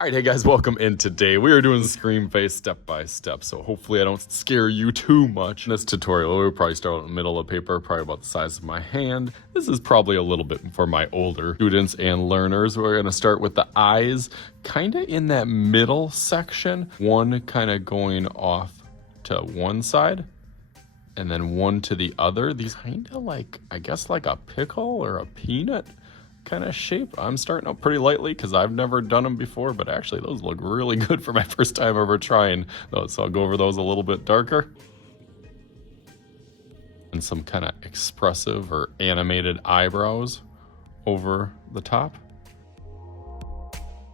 All right, hey guys, welcome in. Today we are doing the Scream face step by step, so hopefully I don't scare you too much. In this tutorial, we'll probably start in the middle of the paper, probably about the size of my hand. This is probably a little bit for my older students and learners. We're gonna start with the eyes, kind of in that middle section, one kind of going off to one side, and then one to the other. These kind of like, I guess like a pickle or a peanut kind of shape. I'm starting out pretty lightly because I've never done them before, but actually those look really good for my first time ever trying those. So I'll go over those a little bit darker. And some kind of expressive or animated eyebrows over the top.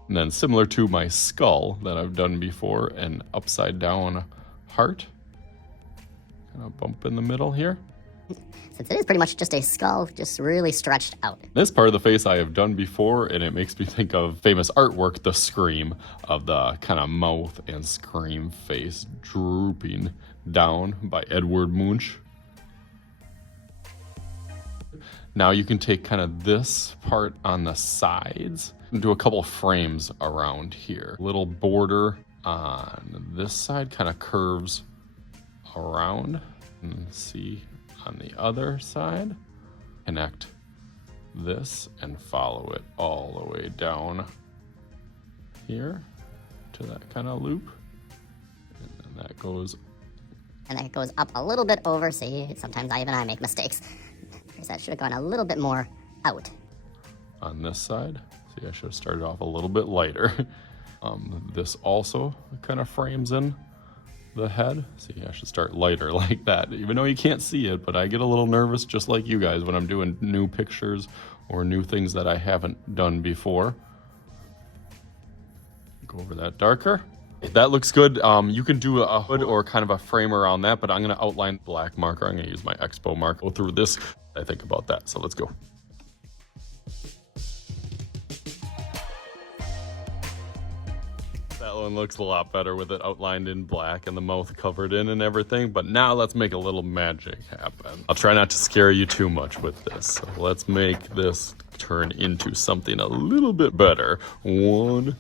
And then similar to my skull that I've done before, an upside down heart. Kind of bump in the middle here. Since it is pretty much just a skull, just really stretched out. This part of the face I have done before, and it makes me think of famous artwork, The Scream, of the kind of mouth and scream face drooping down by Edward Munch. Now you can take kind of this part on the sides and do a couple frames around here. Little border on this side kind of curves around, and see on the other side, connect this and follow it all the way down here to that kind of loop. And then that goes. And that goes up a little bit over. See, sometimes I make mistakes. Because that should have gone a little bit more out. On this side, see, I should have started off a little bit lighter. This also kind of frames in the head. See, I should start lighter like that, even though you can't see it, but I get a little nervous just like you guys when I'm doing new pictures or new things that I haven't done before. Go over that darker. That looks good. You can do a hood or kind of a frame around that, but I'm going to outline black marker. I'm going to use my Expo marker. Go through this. I think about that. So let's go. That one looks a lot better with it outlined in black and the mouth covered in and everything. But now let's make a little magic happen. I'll try not to scare you too much with this. So let's make this turn into something a little bit better. 1,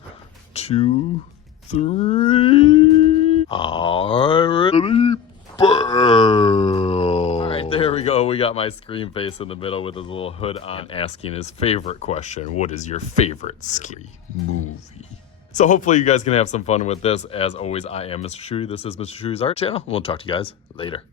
2, 3. All right, ready? All right, there we go. We got my Scream face in the middle with his little hood on, asking his favorite question. What is your favorite scary movie? So hopefully you guys can have some fun with this. As always, I am Mr. Shooty. This is Mr. Shooty's Art Channel. We'll talk to you guys later.